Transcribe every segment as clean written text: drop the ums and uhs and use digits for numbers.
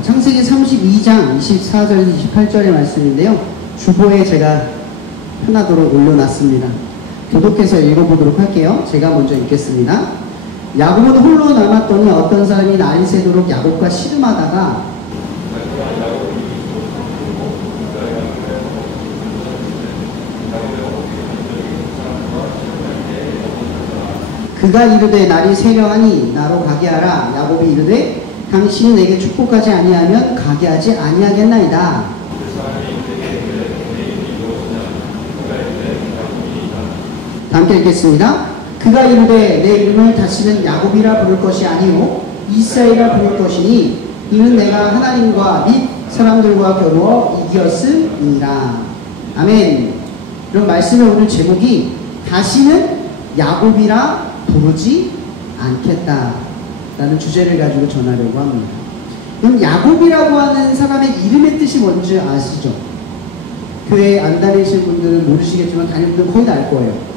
창세기 32장 24절 28절의 말씀인데요. 주보에 제가 하나도록 올려놨습니다. 교독해서 읽어보도록 할게요. 제가 먼저 읽겠습니다. 야곱은 홀로 남았더니 어떤 사람이 날이 새도록 야곱과 씨름하다가 그가 이르되 날이 새려하니 나로 가게 하라. 야곱이 이르되 당신이 내게 축복하지 아니하면 가게 하지 아니하겠나이다. 함께 읽겠습니다. 그가 이르되 내 이름을 다시는 야곱이라 부를 것이 아니요 이스라엘이라 부를 것이니 이는 내가 하나님과 및 사람들과 겨루어 이겼음이니라. 아멘. 이런 말씀의 오늘 제목이 다시는 야곱이라 부르지 않겠다 라는 주제를 가지고 전하려고 합니다. 그럼 야곱이라고 하는 사람의 이름의 뜻이 뭔지 아시죠? 교회에 안 다니실 분들은 모르시겠지만 다니는 분들은 거의 다 알 거예요.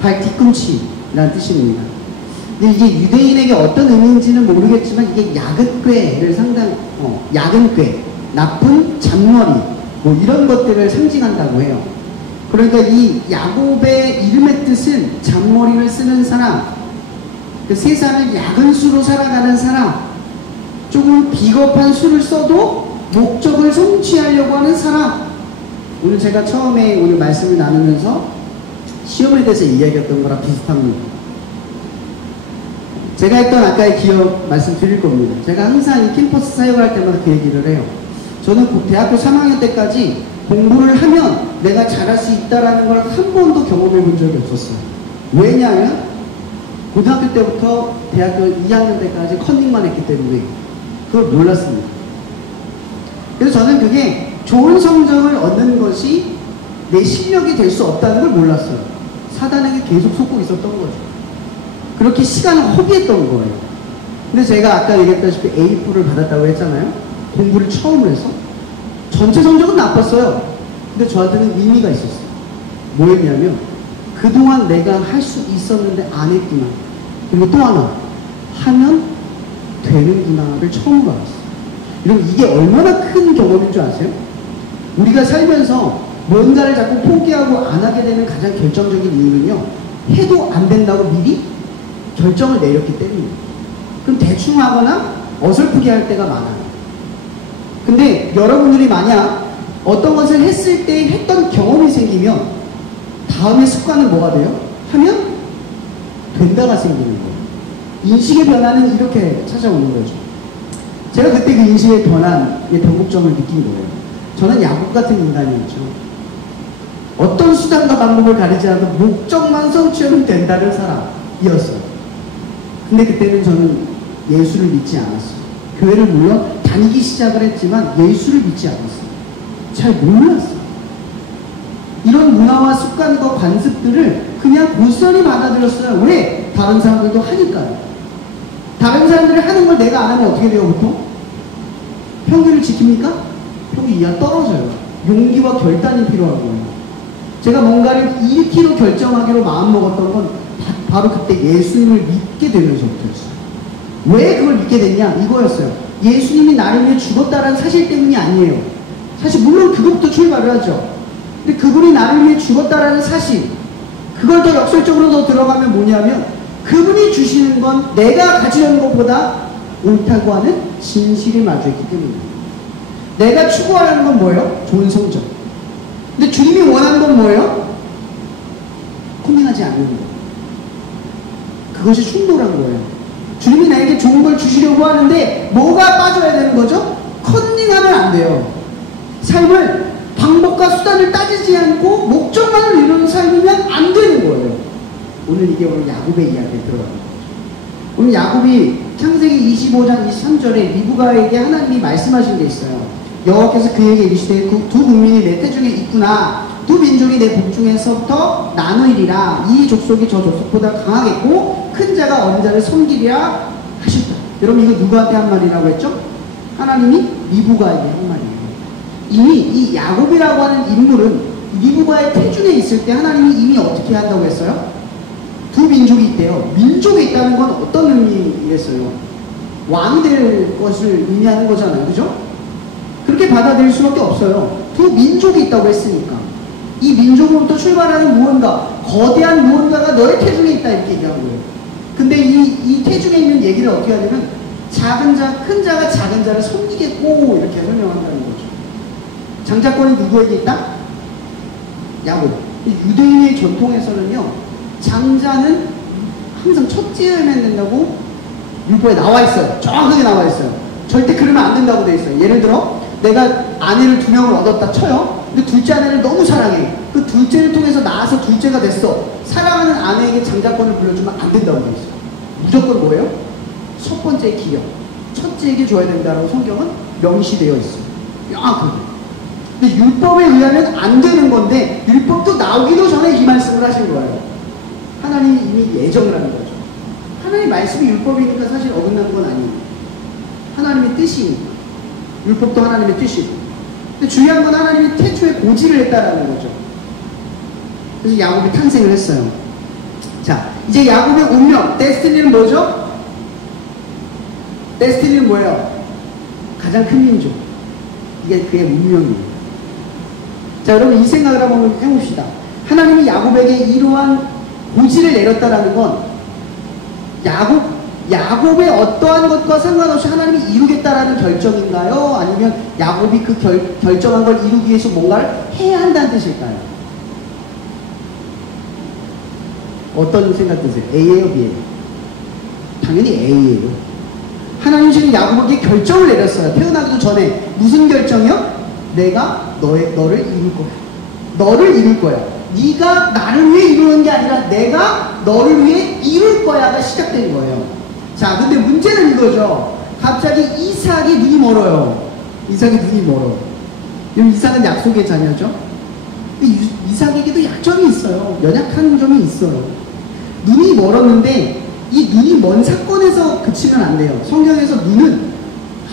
발 뒤꿈치라는 뜻입니다. 근데 이게 유대인에게 어떤 의미인지는 모르겠지만 이게 야긋괴를 야근괴, 나쁜 잔머리 뭐 이런 것들을 상징한다고 해요. 그러니까 이 야곱의 이름의 뜻은 잔머리를 쓰는 사람, 그 세상을 야근수로 살아가는 사람, 조금 비겁한 수를 써도 목적을 성취하려고 하는 사람. 오늘 제가 처음에 오늘 말씀을 나누면서 시험에 대해서 이야기했던 거랑 비슷합니다. 제가 했던 아까의 기억 말씀드릴 겁니다. 제가 항상 이 캠퍼스 사역을 할 때마다 그 얘기를 해요. 저는 대학교 3학년 때까지 공부를 하면 내가 잘할 수 있다는 걸 한 번도 경험해 본 적이 없었어요. 왜냐하면 고등학교 때부터 대학교 2학년 때까지 컨닝만 했기 때문에 그걸 몰랐습니다. 그래서 저는 그게 좋은 성적을 얻는 것이 내 실력이 될 수 없다는 걸 몰랐어요. 사단에게 계속 속고 있었던 거죠. 그렇게 시간을 허비했던 거예요. 근데 제가 아까 얘기했다시피 A4를 받았다고 했잖아요. 공부를 처음 해서 전체 성적은 나빴어요. 근데 저한테는 의미가 있었어요. 뭐였냐면 그동안 내가 할 수 있었는데 안 했구나. 그리고 또 하나, 하면 되는구나를 처음 알았어요. 여러분, 이게 얼마나 큰 경험인 줄 아세요? 우리가 살면서 뭔가를 자꾸 포기하고 안 하게 되는 가장 결정적인 이유는요, 해도 안 된다고 미리 결정을 내렸기 때문이에요. 그럼 대충 하거나 어설프게 할 때가 많아요. 근데 여러분들이 만약 어떤 것을 했을 때 했던 경험이 생기면 다음의 습관은 뭐가 돼요? 하면 된다가 생기는 거예요. 인식의 변화는 이렇게 찾아오는 거죠. 제가 그때 그 인식의 변화의 변곡점을 느낀 거예요. 저는 야곱 같은 인간이었죠. 어떤 수단과 방법을 가리지 않아도 목적만 성취하면 된다는 사람이었어요. 근데 그때는 저는 예수를 믿지 않았어요. 교회를 물론 다니기 시작을 했지만 예수를 믿지 않았어요. 잘 몰랐어요. 이런 문화와 습관과 관습들을 그냥 고스란히 받아들였어요. 왜? 다른 사람들도 하니까요. 다른 사람들이 하는 걸 내가 안 하면 어떻게 돼요, 보통? 평균을 지킵니까? 평균 이하 떨어져요. 용기와 결단이 필요하고요. 제가 뭔가를 1kg 결정하기로 마음먹었던 건 바로 그때 예수님을 믿게 되면서부터였어요. 왜 그걸 믿게 됐냐? 이거였어요. 예수님이 나를 위해 죽었다는 사실 때문이 아니에요. 사실 물론 그것부터 출발을 하죠. 근데 그분이 나를 위해 죽었다라는 사실, 그걸 더 역설적으로 더 들어가면 뭐냐면 그분이 주시는 건 내가 가지려는 것보다 옳다고 하는 진실을 마주했기 때문입니다. 내가 추구하려는 건 뭐예요? 좋은 성적. 근데 주님이 원하는 건 뭐예요? 고민하지 않는 거. 그것이 충돌한 거예요. 주님이 나에게 좋은 걸 주시려고 하는데 뭐가 빠져야 되는 거죠? 컨닝하면 안 돼요. 삶을 방법과 수단을 따지지 않고 목적만을 이루는 삶이면 안 되는 거예요. 오늘 이게 오늘 야곱의 이야기에 들어가는 거죠. 오늘 야곱이 창세기 25장 23절에 리브가에게 하나님이 말씀하신 게 있어요. 여호와께서 그에게 이르시되 두 국민이 내 태중에 있구나. 두 민족이 내 복중에서부터 나누리라. 이 족속이 저 족속보다 강하겠고 큰 자가 어린 자를 섬기리라 하셨다. 여러분, 이거 누구한테 한 말이라고 했죠? 하나님이 리브가에게 한 말이에요. 이미 이 야곱이라고 하는 인물은 리브가의 태중에 있을 때 하나님이 이미 어떻게 한다고 했어요? 두 민족이 있대요. 민족에 있다는 건 어떤 의미겠어요? 왕이 될 것을 의미하는 거잖아요. 그죠? 그렇게 받아들일 수밖에 없어요. 두 민족이 있다고 했으니까. 이 민족으로부터 출발하는 무언가, 거대한 무언가가 너의 태중에 있다 이렇게 얘기한 거예요. 근데 이 태중에 있는 얘기를 어떻게 하냐면 작은 자, 큰 자가 작은 자를 섬기겠고 이렇게 설명한다는 거죠. 장자권이 누구에게 있다? 야곱. 유대인의 전통에서는요, 장자는 항상 첫째여야만 된다고 율법에 나와 있어요. 정확하게 나와 있어요. 절대 그러면 안 된다고 돼 있어요. 예를 들어 내가 아내를 2명을 얻었다 쳐요. 근데 둘째 아내를 너무 사랑해. 그 둘째를 통해서 낳아서 둘째가 됐어. 사랑하는 아내에게 장자권을 불려주면 안 된다고 돼 있어요. 무조건 뭐예요? 첫 번째 기여, 첫째에게 줘야 된다라고 성경은 명시되어 있어요. 명확하게. 근데 율법에 의하면 안 되는 건데 율법도 나오기도 전에 이 말씀을 하신 거예요. 하나님이 이미 예정을 하는 거죠. 하나님 말씀이 율법이니까 사실 어긋난 건 아니에요. 하나님의 뜻이니까. 율법도 하나님의 뜻이고. 근데 중요한 건 하나님이 태초에 고지를 했다라는 거죠. 그래서 야곱이 탄생을 했어요. 자, 이제 야곱의 운명, 데스티니는 뭐죠? 데스티니는 뭐예요? 가장 큰 민족. 이게 그의 운명이에요. 자, 여러분 이 생각을 한번 해봅시다. 하나님이 야곱에게 이러한 고지를 내렸다라는 건 야곱의 어떠한 것과 상관없이 하나님이 이루겠다라는 결정인가요? 아니면 야곱이 그 결정한 걸 이루기 위해서 뭔가를 해야 한다는 뜻일까요? 어떤 생각 드세요? A예요, B예요? 당연히 A예요. 하나님 지금 야곱에게 결정을 내렸어요. 태어나기도 전에. 무슨 결정이요? 내가 너를 이룰 거야. 너를 이룰 거야. 네가 나를 위해 이루는 게 아니라 내가 너를 위해 이룰 거야가 시작된 거예요. 자, 근데 문제는 이거죠. 갑자기 이삭이 눈이 멀어요. 이삭이 눈이 멀어요. 이삭은 약속의 자녀죠. 이삭에게도 약점이 있어요. 연약한 점이 있어요. 눈이 멀었는데 이 눈이 먼 사건에서 그치면 안 돼요. 성경에서 눈은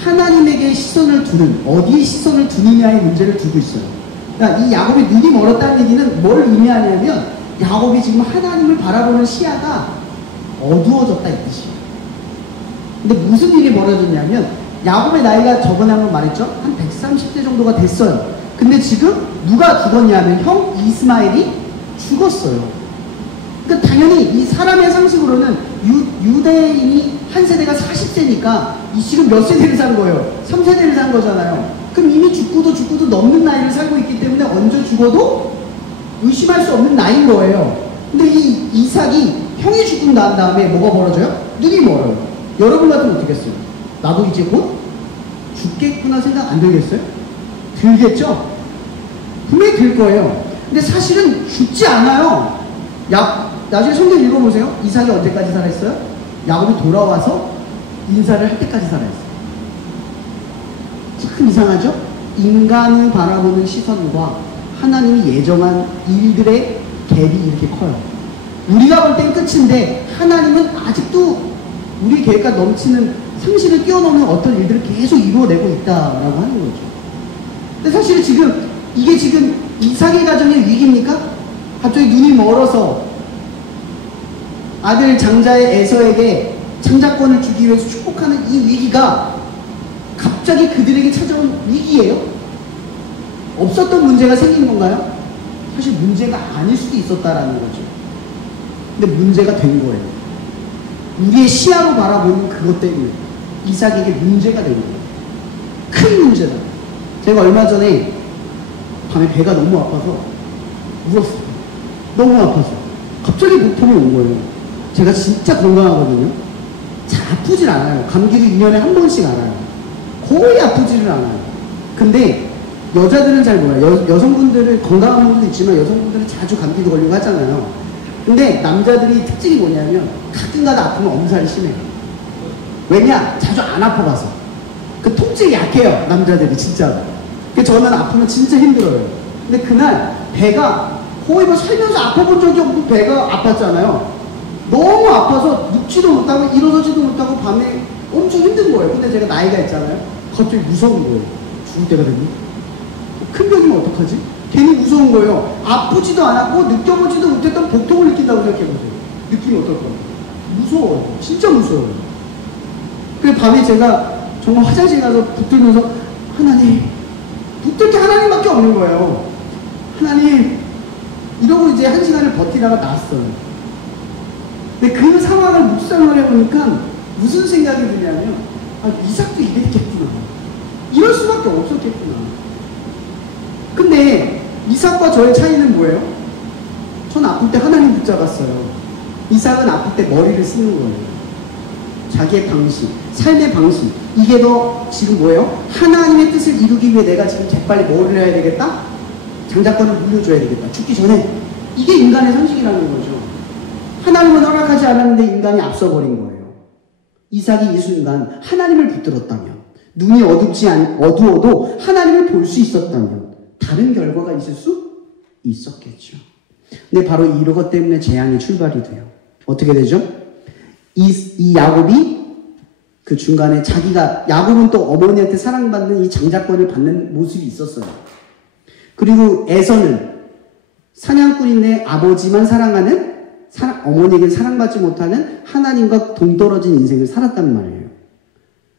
하나님에게 시선을 두는, 어디에 시선을 두느냐의 문제를 두고 있어요. 그러니까 이 야곱이 눈이 멀었다는 얘기는 뭘 의미하냐면 야곱이 지금 하나님을 바라보는 시야가 어두워졌다 이 뜻이에요. 근데 무슨 일이 벌어졌냐면 야곱의 나이가 저번에 한번 말했죠? 한 130세 정도가 됐어요. 근데 지금 누가 죽었냐면 형 이스마엘이 죽었어요. 그러니까 당연히 이 사람의 상식으로는 유대인이 한 세대가 40세니까 이 지금 몇 세대를 산 거예요? 3세대를 산 거잖아요. 그럼 이미 죽고도 넘는 나이를 살고 있기 때문에 언제 죽어도 의심할 수 없는 나이인 거예요. 근데 이 이삭이 형이 죽고 난 다음에 뭐가 벌어져요? 눈이 멀어요. 여러분 같으면 어떻겠어요? 나도 이제 곧 죽겠구나 생각 안 들겠어요? 들겠죠? 분명히 들 거예요. 근데 사실은 죽지 않아요. 나중에 성경 읽어보세요. 이삭이 언제까지 살아있어요? 야곱이 돌아와서 인사를 할 때까지 살아있어요. 참 이상하죠? 인간을 바라보는 시선과 하나님이 예정한 일들의 갭이 이렇게 커요. 우리가 볼 땐 끝인데 하나님은 아직도 우리 계획과 넘치는 상식을 뛰어넘는 어떤 일들을 계속 이루어내고 있다라고 하는 거죠. 근데 사실 지금 이게 지금 이삭의 가정의 위기입니까? 갑자기 눈이 멀어서 아들 장자의 에서에게 장자권을 주기 위해서 축복하는 이 위기가 갑자기 그들에게 찾아온 위기예요? 없었던 문제가 생긴 건가요? 사실 문제가 아닐 수도 있었다라는 거죠. 근데 문제가 된 거예요. 우리의 시야로 바라보는 그것 때문에 이삭에게 문제가 된 거예요. 큰 문제다. 제가 얼마 전에 밤에 배가 너무 아파서 울었어요. 너무 아파서. 갑자기 목통이 온 거예요. 제가 진짜 건강하거든요. 잘 아프질 않아요. 감기도 2년에 한 번씩 알아요. 거의 아프지를 않아요. 근데 여자들은 잘 몰라요. 여성분들은 건강한 분들도 있지만 여성분들은 자주 감기도 걸리고 하잖아요. 근데 남자들이 특징이 뭐냐면 가끔가다 아프면 엄살이 심해요. 왜냐? 자주 안 아파봐서. 그 통증이 약해요. 남자들이 진짜로. 그래서 저는 아프면 진짜 힘들어요. 근데 그날 배가 거의 뭐 살면서 아파본 적이 없고 배가 아팠잖아요. 너무 아파서 눕지도 못하고 일어서지도 못하고 밤에 엄청 힘든 거예요. 근데 제가 나이가 있잖아요. 갑자기 무서운 거예요. 죽을 때가 됐니? 큰 병이면 어떡하지? 괜히 무서운 거예요. 아프지도 않았고 느껴보지도 못했던 복통을 느낀다고 생각해보세요. 느낌이 어떨 거예요? 무서워요. 진짜 무서워요. 그래서 밤에 제가 정말 화장실 가서 붙들면서 하나님, 붙들 게 하나님밖에 없는 거예요. 하나님, 이러고 이제 1시간을 버티다가 나왔어요. 근데 그 상황을 묵상을 해보니까 무슨 생각이 드냐면, 아, 이삭도 이랬겠구나. 이럴 수밖에 없었겠구나. 근데 이삭과 저의 차이는 뭐예요? 전 아플 때 하나님 붙잡았어요. 이삭은 아플 때 머리를 쓰는 거예요. 자기의 방식, 삶의 방식. 이게 더 지금 뭐예요? 하나님의 뜻을 이루기 위해 내가 지금 재빨리 뭐를 해야 되겠다? 장자권을 물려줘야 되겠다. 죽기 전에. 이게 인간의 상식이라는 거죠. 하나님은 허락하지 않았는데 인간이 앞서버린 거예요. 이삭이 이 순간 하나님을 붙들었다면, 눈이 어두워도 하나님을 볼 수 있었다면 다른 결과가 있을 수 있었겠죠. 근데 바로 이것 때문에 재앙이 출발이 돼요. 어떻게 되죠? 이 야곱이 그 중간에 야곱은 또 어머니한테 사랑받는 이 장자권을 받는 모습이 있었어요. 그리고 에서는 사냥꾼인데 아버지만 사랑하는, 어머니에게 사랑받지 못하는 하나님과 동떨어진 인생을 살았단 말이에요.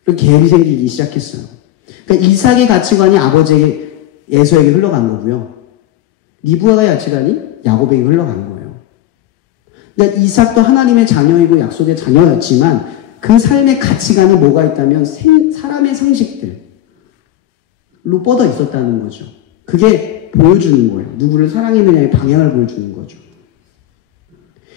그리고 계획이 생기기 시작했어요. 그러니까 이삭의 가치관이 아버지에게, 에서에게 흘러간 거고요. 리브가의 가치관이 야곱에게 흘러간 거예요. 그러니까 이삭도 하나님의 자녀이고 약속의 자녀였지만 그 삶의 가치관이 뭐가 있다면 사람의 상식들로 뻗어 있었다는 거죠. 그게 보여주는 거예요. 누구를 사랑했느냐의 방향을 보여주는 거죠.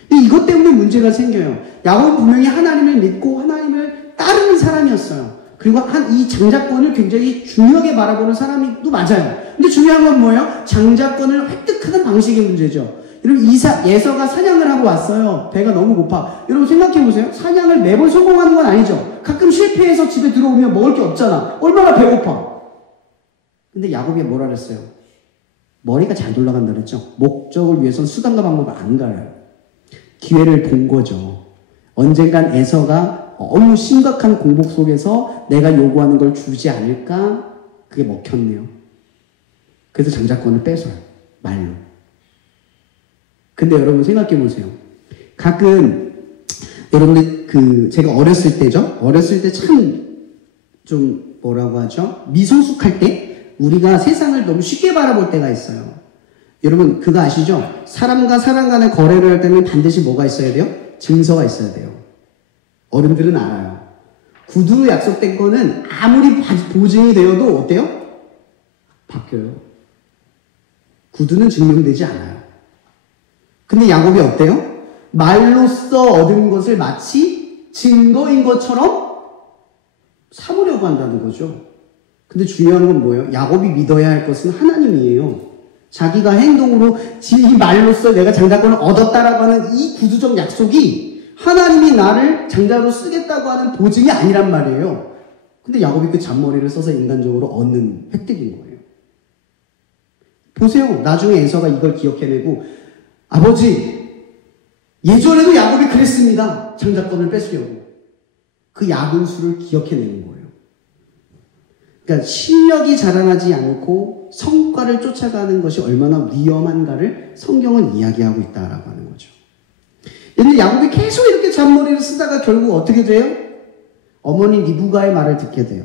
근데 이것 때문에 문제가 생겨요. 야곱은 분명히 하나님을 믿고 하나님을 따르는 사람이었어요. 그리고 이 장자권을 굉장히 중요하게 바라보는 사람도 맞아요. 근데 중요한 건 뭐예요? 장자권을 획득하는 방식의 문제죠. 여러분, 에서가 사냥을 하고 왔어요. 배가 너무 고파. 여러분 생각해보세요. 사냥을 매번 성공하는 건 아니죠. 가끔 실패해서 집에 들어오면 먹을 게 없잖아. 얼마나 배고파. 근데 야곱이 뭐라 그랬어요? 머리가 잘 돌아간다 그랬죠. 목적을 위해서는 수단과 방법을 안 가려요. 기회를 본 거죠. 언젠간 에서가 너무 심각한 공복 속에서 내가 요구하는 걸 주지 않을까? 그게 먹혔네요. 그래서 장자권을 뺏어요. 말로. 근데 여러분 생각해 보세요. 가끔 여러분들 제가 어렸을 때죠. 어렸을 때 참 좀 뭐라고 하죠? 미성숙할 때 우리가 세상을 너무 쉽게 바라볼 때가 있어요. 여러분 그거 아시죠? 사람과 사람 간의 거래를 할 때는 반드시 뭐가 있어야 돼요? 증서가 있어야 돼요. 어른들은 알아요. 구두로 약속된 거는 아무리 보증이 되어도 어때요? 바뀌어요. 구두는 증명되지 않아요. 근데 야곱이 어때요? 말로써 얻은 것을 마치 증거인 것처럼 삼으려고 한다는 거죠. 근데 중요한 건 뭐예요? 야곱이 믿어야 할 것은 하나님이에요. 자기가 행동으로 이 말로써 내가 장자권을 얻었다라고 하는 이 구두적 약속이 하나님이 나를 장자로 쓰겠다고 하는 보증이 아니란 말이에요. 근데 야곱이 그 잔머리를 써서 인간적으로 얻는 획득인 거예요. 보세요. 나중에 에서가 이걸 기억해내고 아버지, 예전에도 야곱이 그랬습니다. 장자권을 뺏으려고. 그 야근수를 기억해내는 거예요. 그러니까 실력이 자라나지 않고 성과를 쫓아가는 것이 얼마나 위험한가를 성경은 이야기하고 있다라고 하는 거죠. 근데 야곱이 계속 이렇게 잔머리를 쓰다가 결국 어떻게 돼요? 어머니 리브가의 말을 듣게 돼요.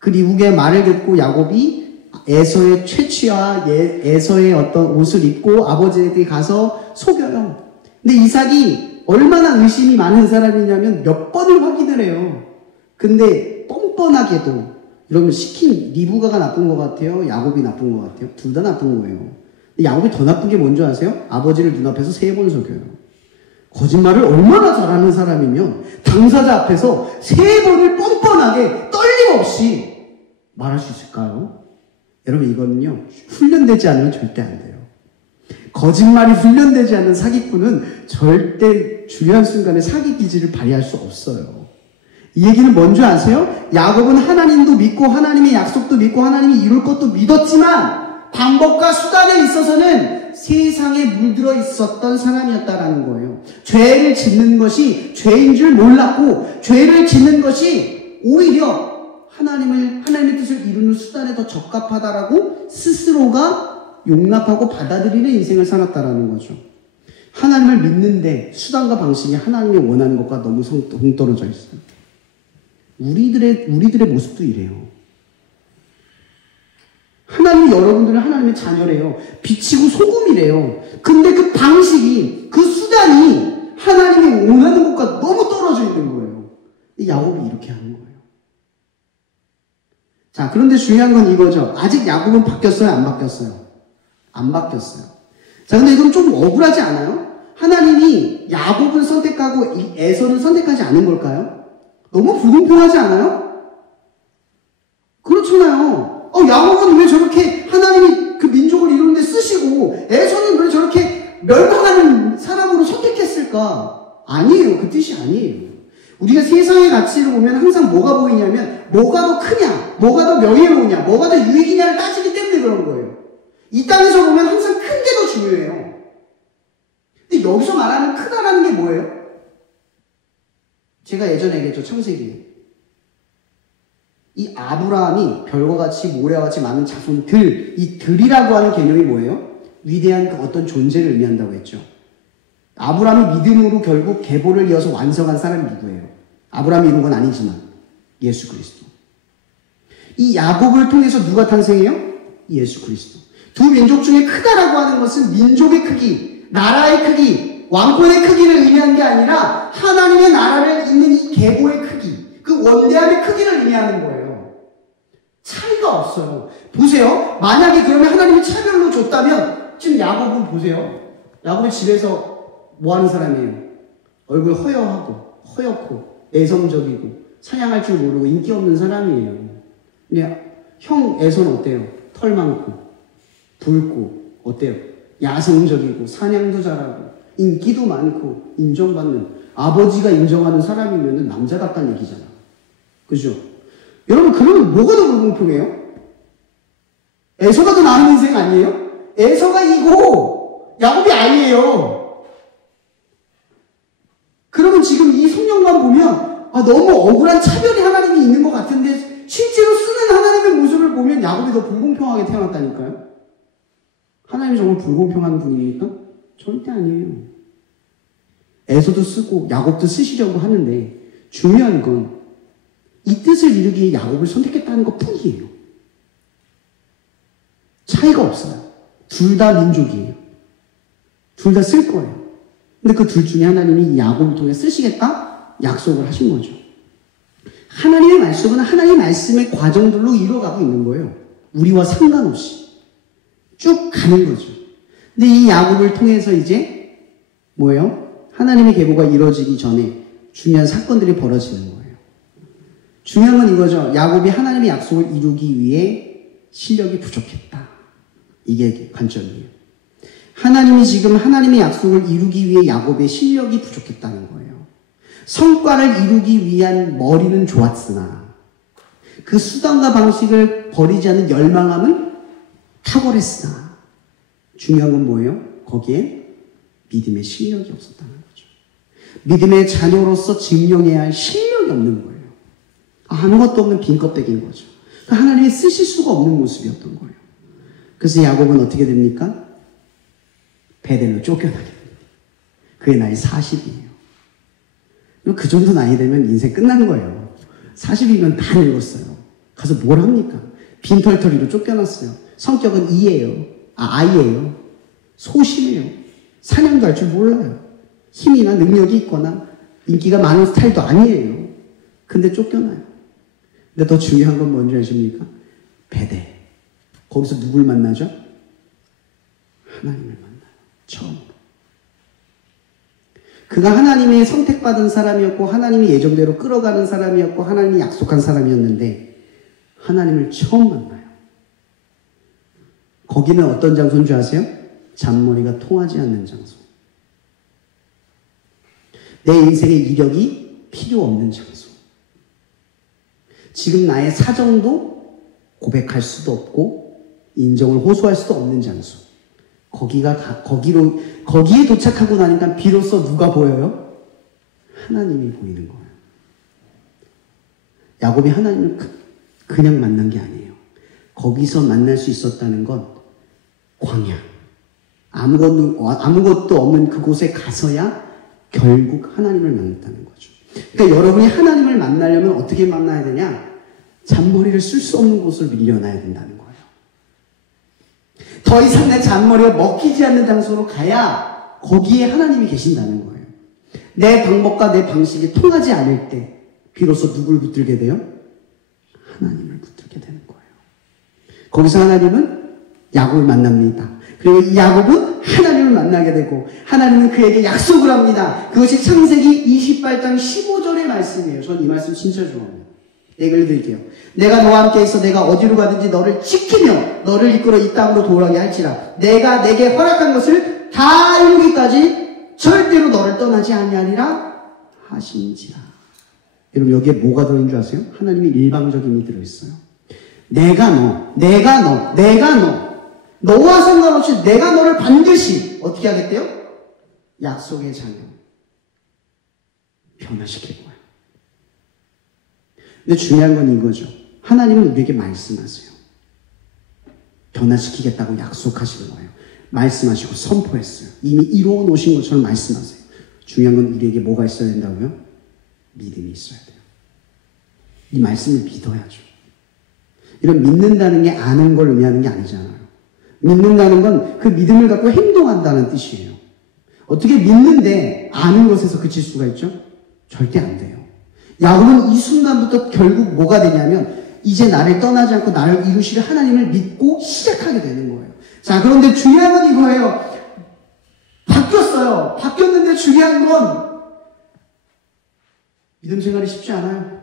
그 리브가의 말을 듣고 야곱이 에서의 채취와 에서의 어떤 옷을 입고 아버지에게 가서 속여요. 근데 이삭이 얼마나 의심이 많은 사람이냐면 몇 번을 확인을 해요. 근데 뻔뻔하게도 이러면 시킨 리브가가 나쁜 것 같아요? 야곱이 나쁜 것 같아요? 둘 다 나쁜 거예요. 근데 야곱이 더 나쁜 게 뭔지 아세요? 아버지를 눈앞에서 3번 속여요. 거짓말을 얼마나 잘하는 사람이면 당사자 앞에서 3번을 뻔뻔하게 떨림없이 말할 수 있을까요? 여러분 이거는요 훈련되지 않으면 절대 안 돼요. 거짓말이 훈련되지 않는 사기꾼은 절대 중요한 순간에 사기 기질을 발휘할 수 없어요. 이 얘기는 뭔지 아세요? 야곱은 하나님도 믿고 하나님의 약속도 믿고 하나님이 이룰 것도 믿었지만 방법과 수단에 있어서는 세상에 물들어 있었던 사람이었다라는 거예요. 죄를 짓는 것이 죄인 줄 몰랐고 죄를 짓는 것이 오히려 하나님의 뜻을 이루는 수단에 더 적합하다라고 스스로가 용납하고 받아들이는 인생을 살았다라는 거죠. 하나님을 믿는데 수단과 방식이 하나님이 원하는 것과 너무 동떨어져 있어요. 우리들의 모습도 이래요. 하나님이 여러분들은 하나님의 자녀래요. 빛이고 소금이래요. 근데 그 방식이, 그 수단이 하나님이 원하는 것과 너무 떨어져 있는 거예요. 야곱이 이렇게 하는 거예요. 자, 그런데 중요한 건 이거죠. 아직 야곱은 바뀌었어요? 안 바뀌었어요? 안 바뀌었어요. 자, 근데 이건 좀 억울하지 않아요? 하나님이 야곱을 선택하고 에서를 선택하지 않은 걸까요? 너무 불공평하지 않아요? 그렇잖아요. 야곱은 왜 저렇게 하나님이 그 민족을 이루는데 쓰시고 에서는 왜 저렇게 멸망하는 사람으로 선택했을까? 아니에요. 그 뜻이 아니에요. 우리가 세상의 가치를 보면 항상 뭐가 보이냐면 뭐가 더 크냐, 뭐가 더 명예로우냐, 뭐가 더 유익이냐를 따지기 때문에 그런 거예요. 이 땅에서 보면 항상 큰 게 더 중요해요. 근데 여기서 말하는 크다라는 게 뭐예요? 제가 예전에 얘기했죠. 창세기에. 이 아브라함이 별과 같이 모래와 같이 많은 자손들, 이 들이라고 하는 개념이 뭐예요? 위대한 그 어떤 존재를 의미한다고 했죠. 아브라함이 믿음으로 결국 계보를 이어서 완성한 사람이 누구예요? 아브라함이 이룬 건 아니지만 예수 그리스도. 이 야곱을 통해서 누가 탄생해요? 예수 그리스도. 두 민족 중에 크다라고 하는 것은 민족의 크기, 나라의 크기, 왕권의 크기를 의미하는 게 아니라 하나님의 나라를 잇는 이 계보의 크기, 그 원대함의 크기를 의미하는 거예요. 차이가 없어요. 보세요. 만약에 그러면 하나님이 차별로 줬다면 지금 야곱은 보세요. 야곱이 집에서 뭐 하는 사람이에요? 얼굴 허여하고 허옇고 내성적이고 사냥할 줄 모르고 인기 없는 사람이에요. 근데 형 에서는 어때요? 털 많고 붉고 어때요? 야성적이고 사냥도 잘하고 인기도 많고 인정받는, 아버지가 인정하는 사람이면 남자답다는 얘기잖아. 그죠? 여러분, 그러면 뭐가 더 불공평해요? 에서가 더 나은 인생 아니에요? 에서가 이고 야곱이 아니에요. 그러면 지금 이 성경만 보면 너무 억울한 차별이 하나님이 있는 것 같은데 실제로 쓰는 하나님의 모습을 보면 야곱이 더 불공평하게 태어났다니까요. 하나님이 정말 불공평한 분입니까? 절대 아니에요. 에서도 쓰고 야곱도 쓰시려고 하는데 중요한 건 이 뜻을 이루기 위해 야곱을 선택했다는 것 뿐이에요. 차이가 없어요. 둘 다 민족이에요. 둘 다 쓸 거예요. 근데 그 둘 중에 하나님이 야곱을 통해 쓰시겠다? 약속을 하신 거죠. 하나님의 말씀은 하나님의 말씀의 과정들로 이루어가고 있는 거예요. 우리와 상관없이. 쭉 가는 거죠. 근데 이 야곱을 통해서 이제 뭐예요? 하나님의 계보가 이루어지기 전에 중요한 사건들이 벌어지는 거예요. 중요한 건 이거죠. 야곱이 하나님의 약속을 이루기 위해 실력이 부족했다. 이게 관점이에요. 하나님이 지금 하나님의 약속을 이루기 위해 야곱의 실력이 부족했다는 거예요. 성과를 이루기 위한 머리는 좋았으나 그 수단과 방식을 버리지 않는 열망함은 탁월했으나 중요한 건 뭐예요? 거기에 믿음의 실력이 없었다는 거죠. 믿음의 자녀로서 증명해야 할 실력이 없는 거예요. 아무것도 없는 빈 껍데기인 거죠. 하나님이 쓰실 수가 없는 모습이었던 거예요. 그래서 야곱은 어떻게 됩니까? 베델로 쫓겨나게 됩니다. 그의 나이 40이에요. 그 정도 나이 되면 인생 끝난 거예요. 40이면 다 늙었어요. 가서 뭘 합니까? 빈털터리로 쫓겨났어요. 성격은 아이예요. 소심해요. 사냥도 할 줄 몰라요. 힘이나 능력이 있거나 인기가 많은 스타일도 아니에요. 근데 쫓겨나요. 근데 더 중요한 건 뭔지 아십니까? 베델. 거기서 누굴 만나죠? 하나님을 만나요. 처음으로. 그가 하나님의 선택받은 사람이었고 하나님이 예정대로 끌어가는 사람이었고 하나님이 약속한 사람이었는데 하나님을 처음 만나요. 거기는 어떤 장소인 줄 아세요? 잔머리가 통하지 않는 장소. 내 인생의 이력이 필요 없는 장소. 지금 나의 사정도 고백할 수도 없고 인정을 호소할 수도 없는 장소. 거기에 도착하고 나니까 비로소 누가 보여요? 하나님이 보이는 거예요. 야곱이 하나님을 그냥 만난 게 아니에요. 거기서 만날 수 있었다는 건 광야. 아무것도 없는 그곳에 가서야 결국 하나님을 만났다는 거죠. 그러니까 여러분이 하나님을 만나려면 어떻게 만나야 되냐? 잔머리를 쓸 수 없는 곳을 밀려놔야 된다는 거예요. 더 이상 내 잔머리가 먹히지 않는 장소로 가야 거기에 하나님이 계신다는 거예요. 내 방법과 내 방식이 통하지 않을 때 비로소 누굴 붙들게 돼요? 하나님을 붙들게 되는 거예요. 거기서 하나님은 야곱을 만납니다. 그리고 이 야곱은 하나님을 만나게 되고 하나님은 그에게 약속을 합니다. 그것이 창세기 28장 15절의 말씀이에요. 전 이 말씀 진짜 좋아합니다. 예를 들게요. 내가 너와 함께 있어 내가 어디로 가든지 너를 지키며 너를 이끌어 이 땅으로 돌아가게 할지라. 내가 내게 허락한 것을 다 이루기까지 절대로 너를 떠나지 아니하리라 하신지라. 여러분 여기에 뭐가 들어있는 줄 아세요? 하나님의 일방적임이 들어있어요. 내가 너 너와 상관없이 내가 너를 반드시 어떻게 하겠대요? 약속의 자녀 변화시킬 거예요. 근데 중요한 건 이거죠. 하나님은 우리에게 말씀하세요. 변화시키겠다고 약속하시는 거예요. 말씀하시고 선포했어요. 이미 이루어 놓으신 것처럼 말씀하세요. 중요한 건 우리에게 뭐가 있어야 된다고요? 믿음이 있어야 돼요. 이 말씀을 믿어야죠. 이런 믿는다는 게 아는 걸 의미하는 게 아니잖아요. 믿는다는 건 그 믿음을 갖고 행동한다는 뜻이에요. 어떻게 믿는데 아는 것에서 그칠 수가 있죠? 절대 안 돼요. 야곱은 이 순간부터 결국 뭐가 되냐면 이제 나를 떠나지 않고 나를 이루실 하나님을 믿고 시작하게 되는 거예요. 자, 그런데 중요한 건 이거예요. 바뀌었어요. 바뀌었는데 중요한 건 믿음 생활이 쉽지 않아요.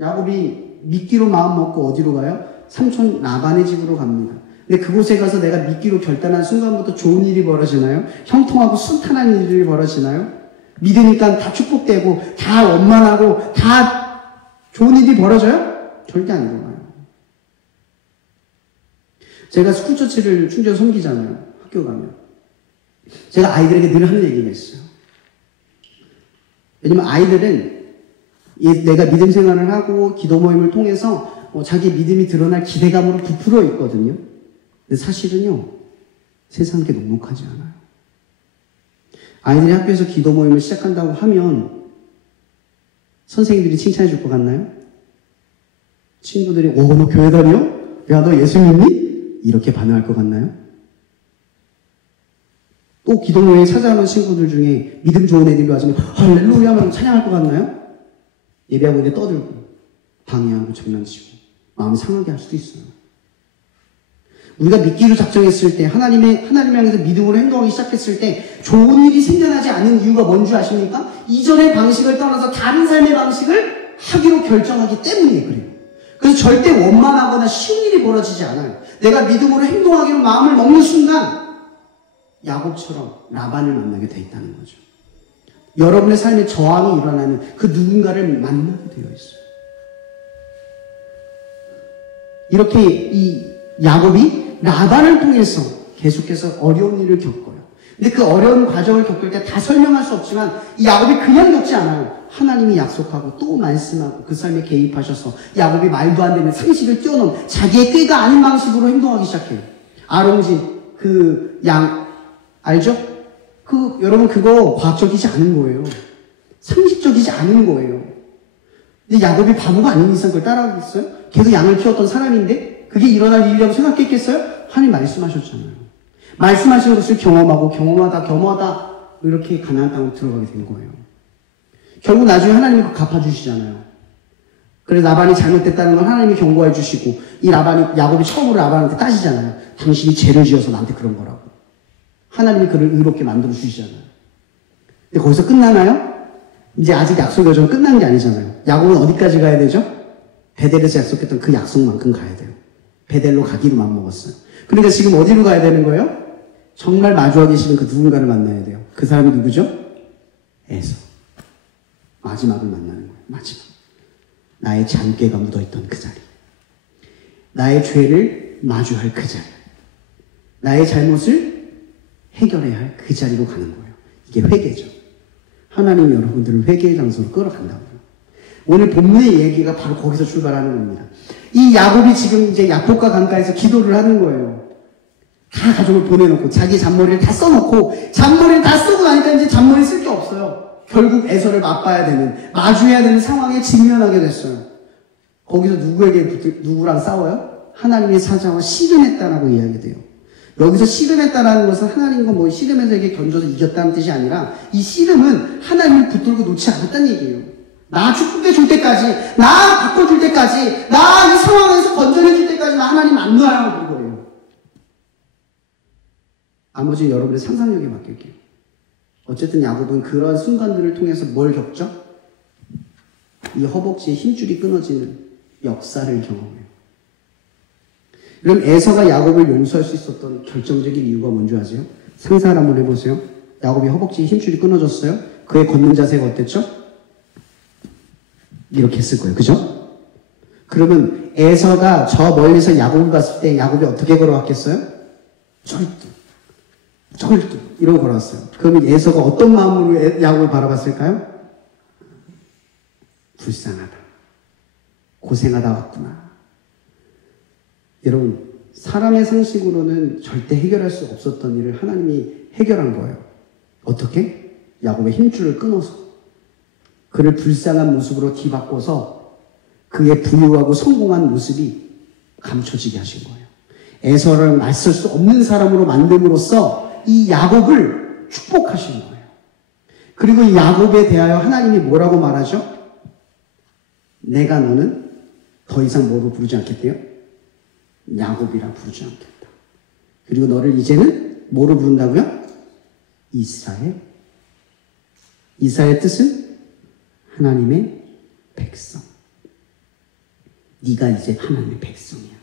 야곱이 믿기로 마음 먹고 어디로 가요? 삼촌 라반의 집으로 갑니다. 근데 그곳에 가서 내가 믿기로 결단한 순간부터 좋은 일이 벌어지나요? 형통하고 순탄한 일이 벌어지나요? 믿으니까 다 축복되고 다 원만하고 다 좋은 일이 벌어져요? 절대 안 일어나요. 제가 스쿨처치를 충전 섬기잖아요. 학교 가면. 제가 아이들에게 늘 하는 얘기가 있어요. 왜냐면 아이들은 내가 믿음 생활을 하고 기도 모임을 통해서 자기 믿음이 드러날 기대감으로 부풀어 있거든요. 근데 사실은요, 세상 게 녹록하지 않아요. 아이들이 학교에서 기도 모임을 시작한다고 하면 선생님들이 칭찬해 줄 것 같나요? 친구들이 너 교회 다녀? 야, 너 예수 믿니? 이렇게 반응할 것 같나요? 또 기도 모임에 찾아오는 친구들 중에 믿음 좋은 애들이 와서 할렐루야 하면 찬양할 것 같나요? 예배하고 있는데 떠들고 방해하고 장난치고 마음이 상하게 할 수도 있어요. 우리가 믿기로 작정했을 때 하나님을 향해서 믿음으로 행동하기 시작했을 때 좋은 일이 생겨나지 않는 이유가 뭔지 아십니까? 이전의 방식을 떠나서 다른 삶의 방식을 하기로 결정하기 때문에 그래요. 그래서 절대 원만하거나 쉬운 일이 벌어지지 않아요. 내가 믿음으로 행동하기로 마음을 먹는 순간 야곱처럼 라반을 만나게 돼 있다는 거죠. 여러분의 삶에 저항이 일어나는 그 누군가를 만나게 되어 있어요. 이렇게 이 야곱이 라반을 통해서 계속해서 어려운 일을 겪어요. 근데 그 어려운 과정을 겪을 때 다 설명할 수 없지만 이 야곱이 그냥 겪지 않아요. 하나님이 약속하고 또 말씀하고 그 삶에 개입하셔서 야곱이 말도 안 되는 상식을 뛰어넘은 자기의 꾀가 아닌 방식으로 행동하기 시작해요. 아롱진 그 양 알죠? 여러분 그거 과학적이지 않은 거예요. 상식적이지 않은 거예요. 근데 야곱이 바보가 아닌 이상 그걸 따라하겠어요? 계속 양을 키웠던 사람인데 그게 일어날 일이라고 생각했겠어요? 하나님 말씀하셨잖아요. 말씀하신 것을 경험하고 경험하다 이렇게 가나안 땅으로 들어가게 된 거예요. 결국 나중에 하나님이 그거 갚아주시잖아요. 그래서 라반이 잘못됐다는 걸 하나님이 경고해 주시고 야곱이 처음으로 라반한테 따지잖아요. 당신이 죄를 지어서 나한테 그런 거라고. 하나님이 그를 의롭게 만들어 주시잖아요. 근데 거기서 끝나나요? 이제 아직 약속 여정은 끝난 게 아니잖아요. 야곱은 어디까지 가야 되죠? 베델에서 약속했던 그 약속만큼 가야 돼요. 베델로 가기로 마음먹었어요. 그러니까 지금 어디로 가야 되는 거예요? 정말 마주하고 계시는 그 누군가를 만나야 돼요. 그 사람이 누구죠? 에서. 마지막을 만나는 거예요. 마지막. 나의 잔꾀가 묻어있던 그 자리. 나의 죄를 마주할 그 자리. 나의 잘못을 해결해야 할 그 자리로 가는 거예요. 이게 회개죠. 하나님이 여러분들을 회개의 장소로 끌어간다고요. 오늘 본문의 얘기가 바로 거기서 출발하는 겁니다. 이 야곱이 지금 이제 야복과 강가에서 기도를 하는 거예요. 다 가족을 보내놓고 자기 잔머리를 다 써놓고 잔머리를 다 쓰고 나니까 이제 잔머리 쓸 게 없어요. 결국 에서를 마주해야 되는 상황에 직면하게 됐어요. 거기서 누구랑 싸워요? 하나님의 사자와 씨름했다라고 이야기돼요. 여기서 씨름했다라는 것은 하나님과 뭐 씨름에서 견줘서 이겼다는 뜻이 아니라 이 씨름은 하나님을 붙들고 놓지 않았다는 얘기예요. 나 축복해 줄 때까지, 나 바꿔줄 때까지, 나 이 상황에서 건져내 줄 때까지 나 하나님 안 놔요. 그거예요. 나머지 여러분의 상상력에 맡길게요. 어쨌든 야곱은 그런 순간들을 통해서 뭘 겪죠? 이 허벅지에 힘줄이 끊어지는 역사를 경험해요. 그럼 에서가 야곱을 용서할 수 있었던 결정적인 이유가 뭔지 아세요? 상상을 한번 해보세요. 야곱이 허벅지에 힘줄이 끊어졌어요. 그의 걷는 자세가 어땠죠? 이렇게 했을 거예요. 그죠? 그러면 에서가 저 멀리서 야곱을 봤을 때 야곱이 어떻게 걸어왔겠어요? 쩔뚝 이러고 걸어왔어요. 그러면 에서가 어떤 마음으로 야곱을 바라봤을까요? 불쌍하다. 고생하다 왔구나. 여러분, 사람의 상식으로는 절대 해결할 수 없었던 일을 하나님이 해결한 거예요. 어떻게? 야곱의 힘줄을 끊어서 그를 불쌍한 모습으로 뒤바꿔서 그의 부유하고 성공한 모습이 감춰지게 하신 거예요. 에서를 맞설 수 없는 사람으로 만듦으로써 이 야곱을 축복하신 거예요. 그리고 이 야곱에 대하여 하나님이 뭐라고 말하죠? 내가 너는 더 이상 뭐로 부르지 않겠대요? 야곱이라 부르지 않겠다. 그리고 너를 이제는 뭐로 부른다고요? 이스라엘. 이스라엘 뜻은 하나님의 백성. 네가 이제 하나님의 백성이야.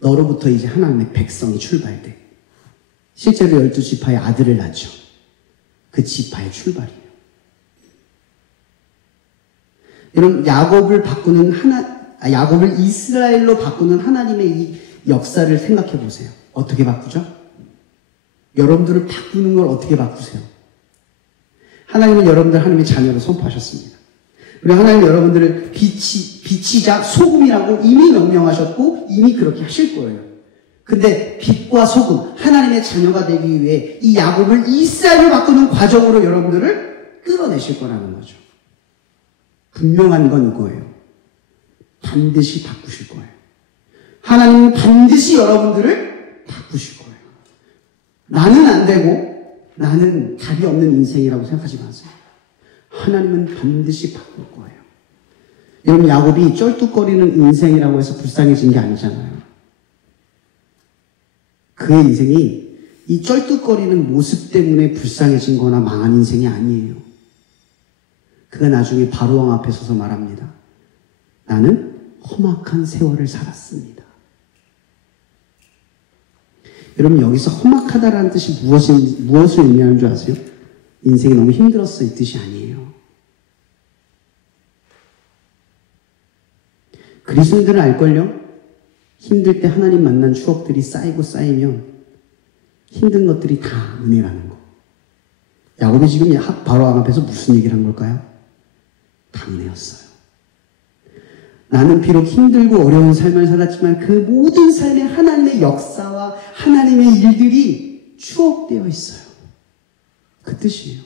너로부터 이제 하나님의 백성이 출발돼. 실제로 12지파의 아들을 낳죠. 그 지파의 출발이에요. 여러분, 야곱을 이스라엘로 바꾸는 하나님의 이 역사를 생각해 보세요. 어떻게 바꾸죠? 여러분들을 바꾸는 걸 어떻게 바꾸세요? 하나님은 여러분들 하나님의 자녀로 선포하셨습니다. 그리고 하나님은 여러분들을 빛이자 소금이라고 이미 명령하셨고 이미 그렇게 하실 거예요. 근데 빛과 소금, 하나님의 자녀가 되기 위해 이 야곱을 이스라엘로 바꾸는 과정으로 여러분들을 끌어내실 거라는 거죠. 분명한 건 이거예요. 반드시 바꾸실 거예요. 하나님은 반드시 여러분들을 바꾸실 거예요. 나는 안 되고 나는 답이 없는 인생이라고 생각하지 마세요. 하나님은 반드시 바꿀 거예요. 여러분, 야곱이 쩔뚝거리는 인생이라고 해서 불쌍해진 게 아니잖아요. 그의 인생이 이 쩔뚝거리는 모습 때문에 불쌍해진 거나 망한 인생이 아니에요. 그가 나중에 바로왕 앞에 서서 말합니다. 나는 험악한 세월을 살았습니다. 여러분, 여기서 험악하다라는 뜻이 무엇을 의미하는 줄 아세요? 인생이 너무 힘들었어 이 뜻이 아니에요. 그리스도인들은 알걸요? 힘들 때 하나님 만난 추억들이 쌓이면 힘든 것들이 다 은혜라는 거. 야곱이 지금 바로왕 앞에서 무슨 얘기를 한 걸까요? 다 은혜였어요. 나는 비록 힘들고 어려운 삶을 살았지만 그 모든 삶에 하나님의 역사와 하나님의 일들이 추억되어 있어요. 그 뜻이에요.